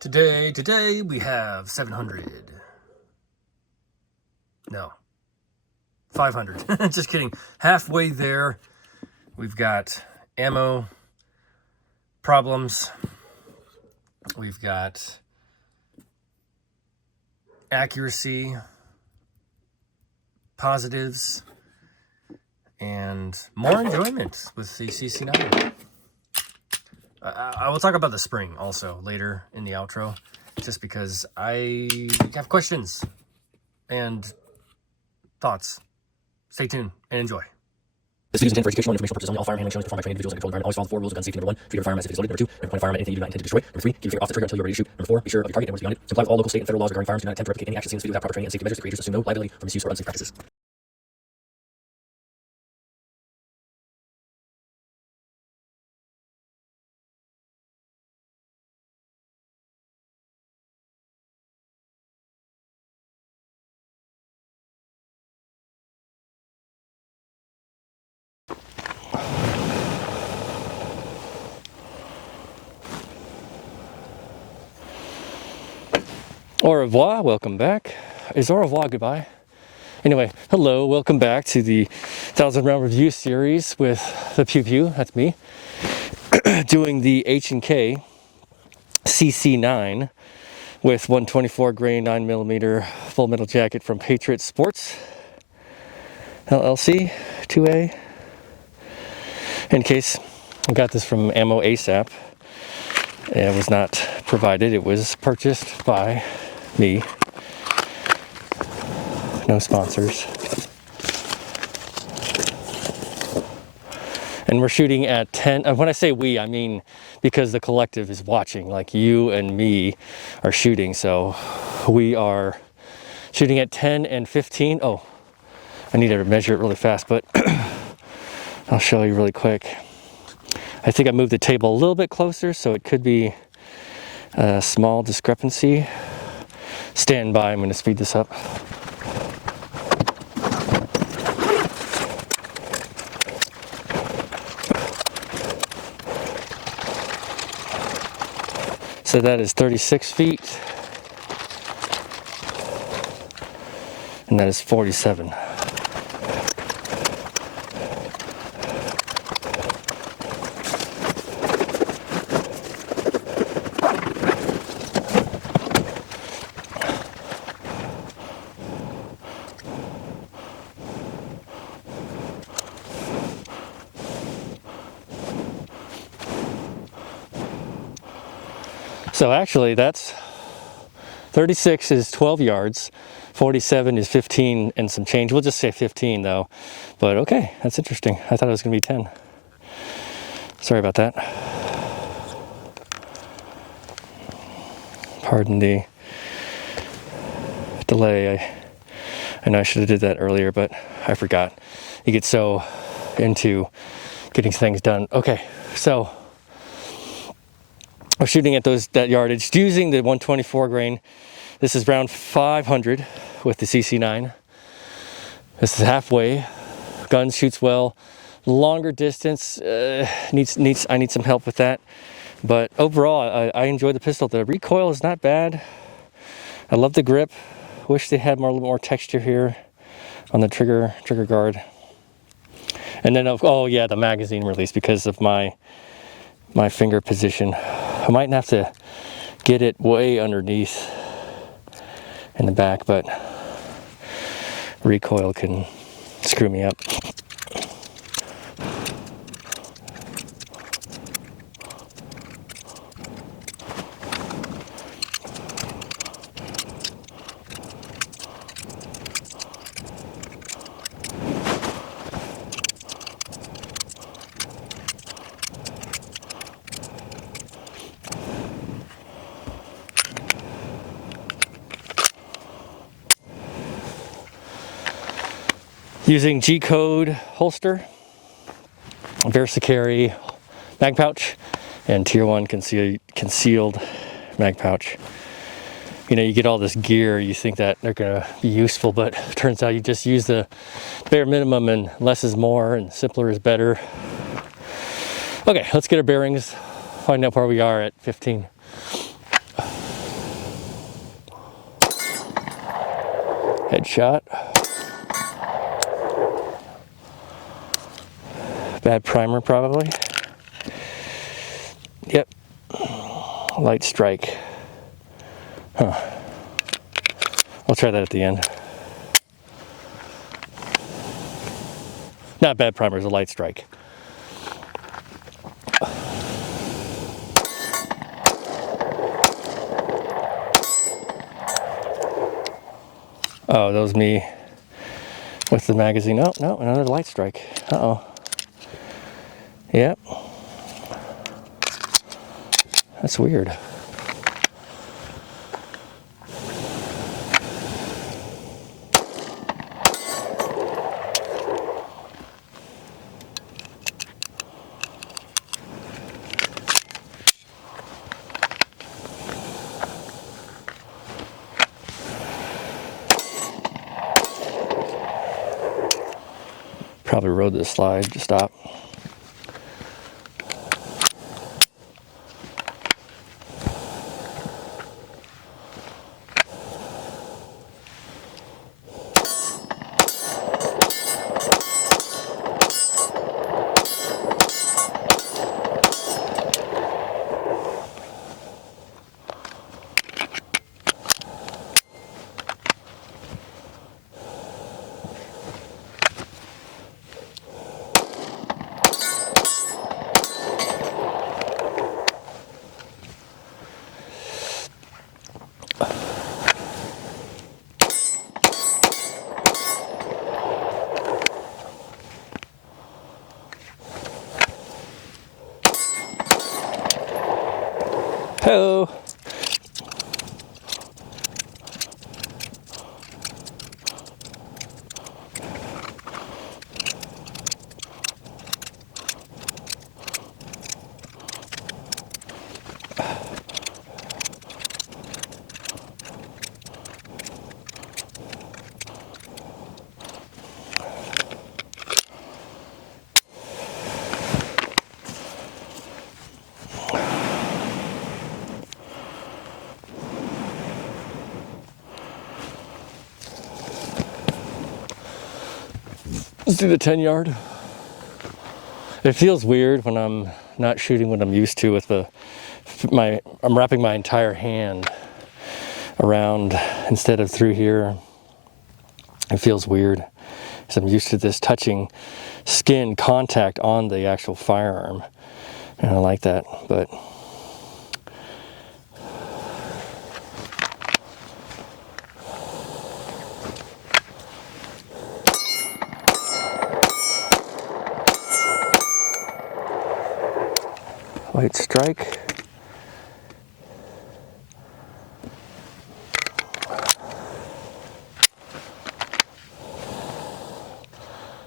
Today we have 500. Just kidding. Halfway there. We've got ammo problems. We've got accuracy positives and more enjoyment with the CC9. I will talk about the spring also later in the outro, just because I have questions and thoughts. Stay tuned and enjoy. This video is intended for educational and informational purposes only. All firearm handling channels performed by trained individuals in a controlled environment. Always follow the 4 rules of gun safety. Number 1, treat your firearm as if it's loaded. Number 2, never point a firearm at anything you do not intend to destroy. Number 3, keep your finger off the trigger until you're ready to shoot. Number 4, be sure of your target and what's beyond it. Comply with all local, state, and federal laws regarding firearms. Do not attempt to replicate any action seen in this video without proper training and safety measures. The creators assume no liability for misuse or unsafe practices. Au revoir, welcome back. Is au revoir goodbye? Anyway, hello, welcome back to the 1000 round review series with the Pew Pew, that's me, doing the H&K CC9 with 124 grain 9mm full metal jacket from Patriot Sports LLC 2A. In case, I got this from Ammo ASAP. It was not provided, it was purchased by me. No sponsors. And we're shooting at 10. When I say we, I mean because the collective is watching, like you and me are shooting. So we are shooting at 10 and 15. Oh, I need to measure it really fast, but I'll show you really quick. I think I moved the table a little bit closer, so it could be a small discrepancy. Stand by, I'm going to speed this up. So that is 36 feet, and that is 47. So actually that's 36 is 12 yards, 47 is 15 and some change. We'll just say 15 though, but okay, that's interesting. I thought it was gonna be 10. Sorry about that. Pardon the delay. I know I should have did that earlier, but I forgot. You get so into getting things done. Okay, so we're shooting at that yardage using the 124 grain. This is round 500 with the CC9. This is halfway. Gun shoots well. Longer distance I need some help with that. But overall, I enjoy the pistol. The recoil is not bad. I love the grip. Wish they had a little more texture here on the trigger guard. And then oh yeah, the magazine release because of my finger position. I might have to get it way underneath in the back, but recoil can screw me up. Using G-code holster, VersaCarry mag pouch, and Tier 1 concealed mag pouch. You know, you get all this gear, you think that they're gonna be useful, but it turns out you just use the bare minimum, and less is more and simpler is better. Okay, let's get our bearings, find out where we are at 15. Headshot. Bad primer, probably. Yep. Light strike. Huh. I'll try that at the end. Not bad primer, it's a light strike. Oh, that was me with the magazine. Oh, no, another light strike. Uh-oh. Yep. That's weird. Probably rode this slide to stop. Hello. Let's do the 10-yard. It feels weird when I'm not shooting what I'm used to with I'm wrapping my entire hand around instead of through here. It feels weird because I'm used to this touching skin contact on the actual firearm. And I like that, but light strike.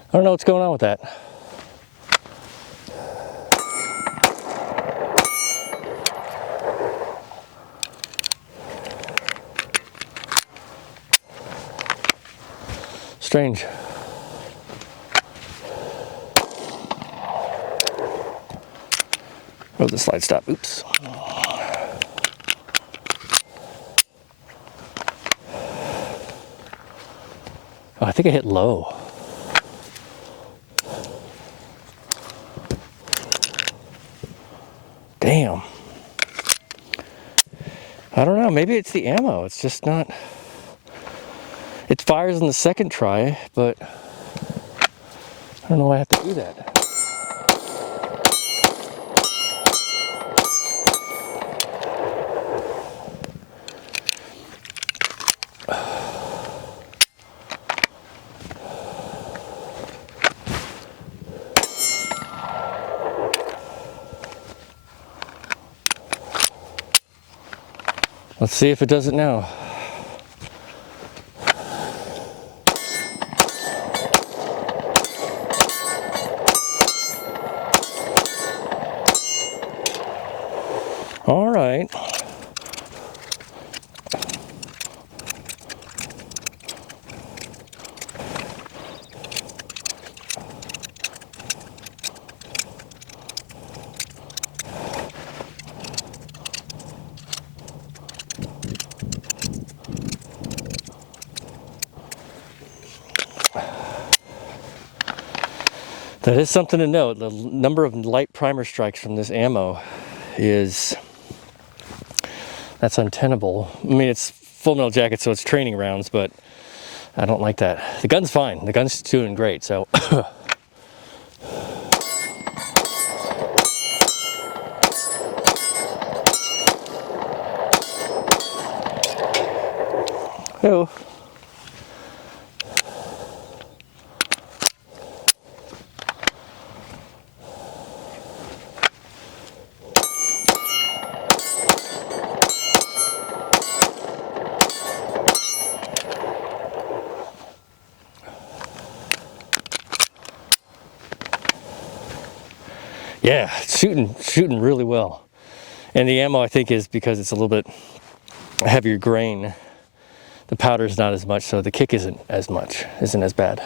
I don't know what's going on with that. Strange. Oh, the slide stop. Oops. Oh, I think I hit low. Damn. I don't know. Maybe it's the ammo. It's just not. It fires in the second try, but I don't know why I have to do that. Let's see if it does it now. All right. That is something to note. The number of light primer strikes from this ammo that's untenable. I mean, it's full metal jacket, so it's training rounds, but I don't like that. The gun's fine. The gun's doing great, so. Oh. Yeah, shooting really well. And the ammo, I think, is because it's a little bit heavier grain. The powder's not as much, so the kick isn't as bad.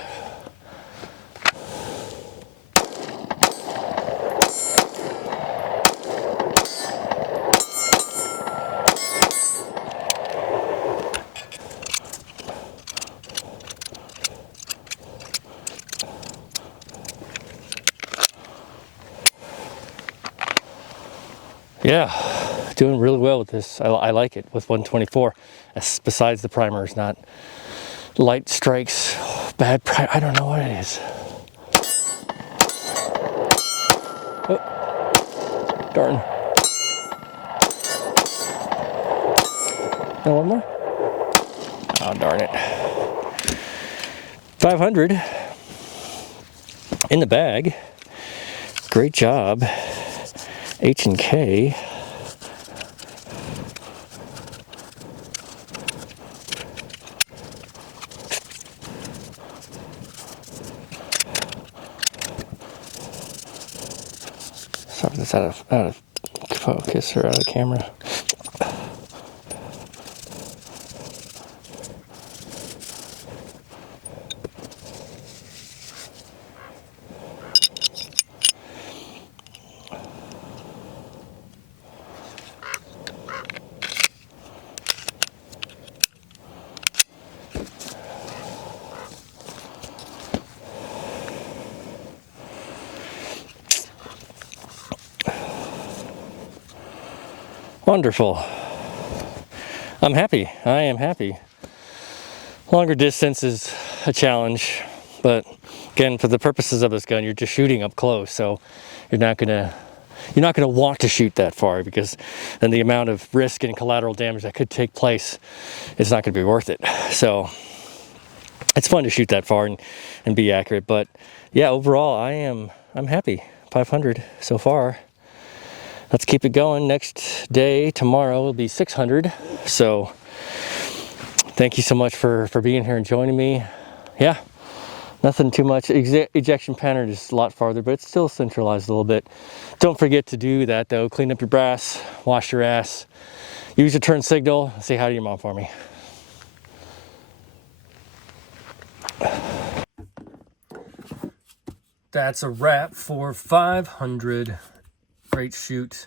Yeah, doing really well with this. I like it with 124. Besides the primer is not light strikes, bad primer. I don't know what it is. Oh, darn. And one more. Oh, darn it. 500 in the bag. Great job, H&K. Sorry, that's out of focus or out of camera. Wonderful. I'm happy. I am happy. Longer distance is a challenge, but again, for the purposes of this gun, you're just shooting up close, so you're not gonna want to shoot that far, because then the amount of risk and collateral damage that could take place is not gonna be worth it. So it's fun to shoot that far and be accurate, but yeah, overall I'm happy. 500 so far. Let's keep it going. Next day, tomorrow, will be 600. So thank you so much for being here and joining me. Yeah, nothing too much. Ejection pattern is a lot farther, but it's still centralized a little bit. Don't forget to do that though. Clean up your brass, wash your ass, use your turn signal. Say hi to your mom for me. That's a wrap for 500. Great shoot.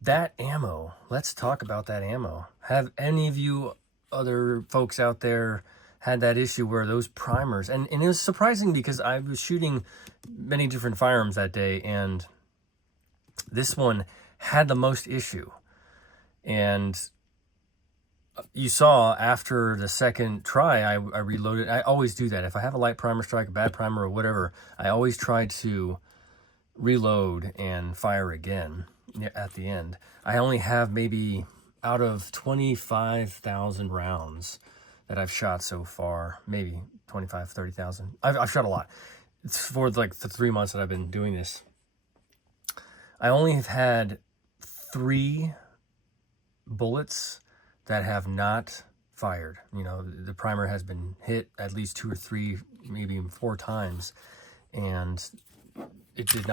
That ammo, let's talk about that ammo. Have any of you other folks out there had that issue where those primers, and it was surprising because I was shooting many different firearms that day, and this one had the most issue. And you saw after the second try, I reloaded. I always do that. If I have a light primer strike, a bad primer, or whatever, I always try to reload and fire again at the end. I only have maybe out of 25,000 rounds that I've shot so far, maybe 25, 30,000. I've shot a lot. It's for like the 3 months that I've been doing this. I only have had 3 bullets that have not fired. You know, the primer has been hit at least 2 or 3, maybe even 4 times, and it did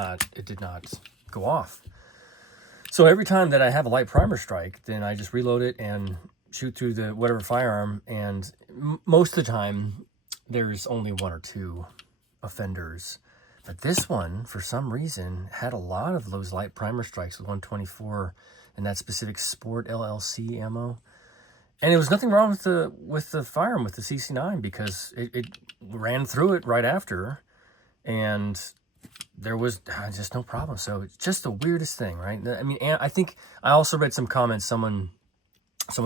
not go off. So every time that I have a light primer strike, then I just reload it and shoot through the whatever firearm, and most of the time there's only 1 or 2 offenders. But this one, for some reason, had a lot of those light primer strikes with 124 and that specific Sport LLC ammo. And it was nothing wrong with the firearm, with the CC9, because it ran through it right after, and there was just no problem. So it's just the weirdest thing, right? I mean, I think I also read some comments. Someone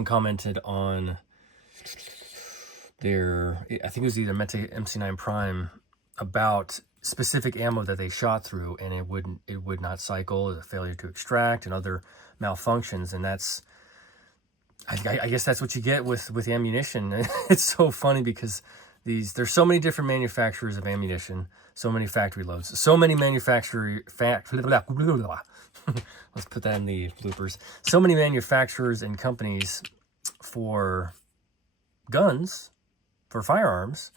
commented on their, I think it was either Meta MC9 Prime, about specific ammo that they shot through, and it would not cycle, a failure to extract, and other malfunctions. And that's, I guess that's what you get with ammunition. It's so funny because there's so many different manufacturers of ammunition, so many factory loads, so many let's put that in the bloopers. So many manufacturers and companies for guns, for firearms.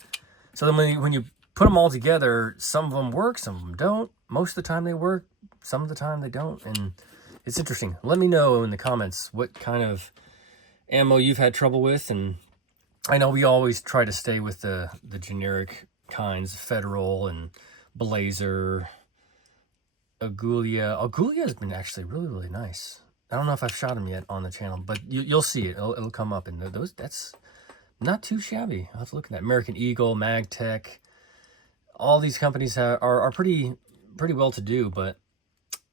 So then when you put them all together, some of them work, some of them don't. Most of the time they work, some of the time they don't. And it's interesting. Let me know in the comments what kind of ammo you've had trouble with. And I know we always try to stay with the generic kinds, Federal and Blazer, Agulia. Agulia has been actually really, really nice. I don't know if I've shot them yet on the channel, but you'll see it. It'll come up, and that's not too shabby. I'll have to look at that. American Eagle, MagTech, all these companies are pretty well to do, but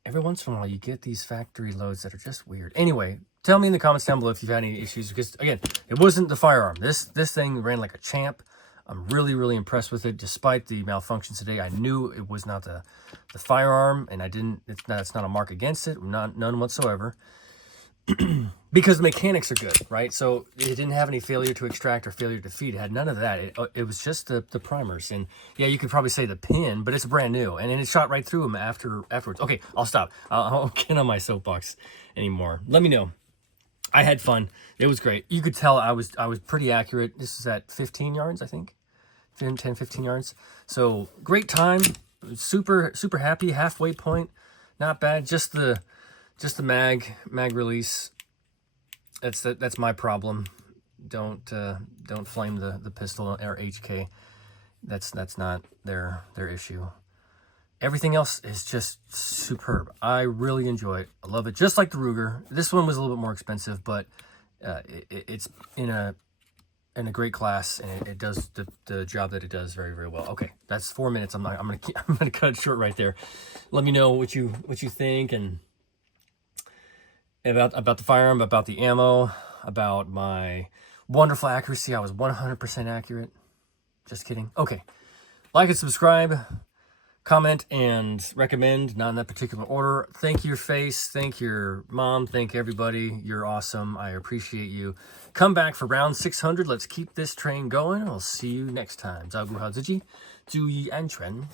every once in a while you get these factory loads that are just weird. Anyway, tell me in the comments down below if you've had any issues, because again, it wasn't the firearm. This thing ran like a champ. I'm really, really impressed with it, despite the malfunctions today. I knew it was not the firearm, and it's not a mark against it, none whatsoever. Because the mechanics are good, right? So it didn't have any failure to extract or failure to feed. It had none of that. It was just the primers. And yeah, you could probably say the pin, but it's brand new. And then it shot right through them afterwards. Okay, I'll stop. I won't get on my soapbox anymore. Let me know. I had fun. It was great. You could tell I was pretty accurate. This is at 15 yards, I think. 10, 15 yards. So great time. Super, super happy. Halfway point. Not bad. Just the mag release. That's my problem. Don't flame the pistol or HK. That's not their issue. Everything else is just superb. I really enjoy it. I love it. Just like the Ruger. This one was a little bit more expensive, but it's in a great class, and it does the job that it does very, very well. Okay, that's 4 minutes. I'm gonna cut it short right there. Let me know what you think, and about the firearm, about the ammo, about my wonderful accuracy. I was 100% accurate. Just kidding. Okay, like and subscribe, comment, and recommend, not in that particular order. Thank your face, thank your mom, thank everybody. You're awesome. I appreciate you. Come back for round 600. Let's keep this train going. I'll see you next time. 照顾好自己，注意安全。